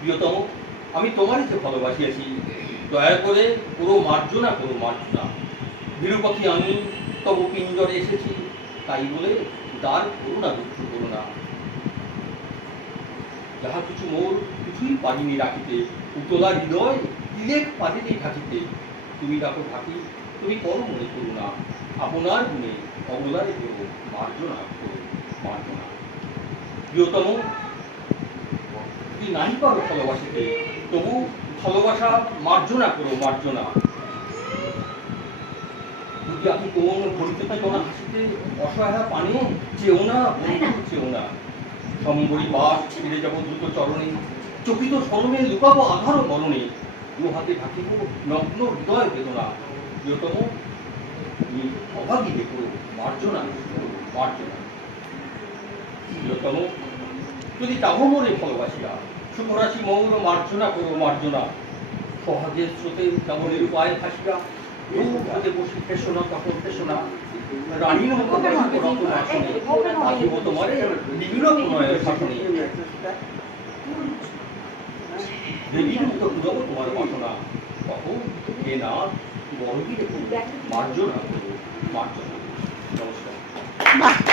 প্রিয়তম, আমি তোমারই যে ভালোবাসিয়াছি, দয়া করে পুরো মার্জনা করো মার্জনা। বিরূপাক্ষী আমি তব পিঞ্জরে এসেছি, তাই বলে দ্বার করুণা দুঃখ করুণা। যাহা কিছু মোর কিছুই পারিনি রাখিতে, উতলা হৃদয় তিলেক পারিনি ঢাকিতে। তুমি ডাকো ঢাকি, তুমি করো মনে করুণা, আপনার গুণে অবলারে করো মার্জনা করো মার্জনা। প্রিয়তম, যদি নাই পারো ভালোবাসিতে, তবু ভালোবাসা মার্জনা করো মার্জনা। যদি আপনি কোন ঘড়িতে পেত না হাসিতে, অসহায় পানে চেও না বন্ধু চেও না। সম্বরী বাস ফিরে যাব দ্রুত চরণে, চকিত স্মরণে লুকাবো আধার মরণে। দু হাতে ঢাকিব নগ্ন হৃদয় বেদনা। প্রিয়তম, তুমি অভাগী দেখো মার্জনা মার্জনা। প্রিয়তম, যদি চাহো মোরে ভালোবাসিয়া, শুভরাশি মৌর মার্জনা করো মার্জনা। সহজের স্রোতে কেমনের উপায় ভাসিয়া, দূরে বসে ফেসো না তখন ফেসো না। রানীর মতো বসিব রত আসনে, থাকিব তোমারে নিবিড় প্রণয়ের শাসনে। দেবীর মতো পুরব তোমার বাসনা, কখন হে না বড় কি দেখো মার্জনা করো মার্জনা। নমস্কার।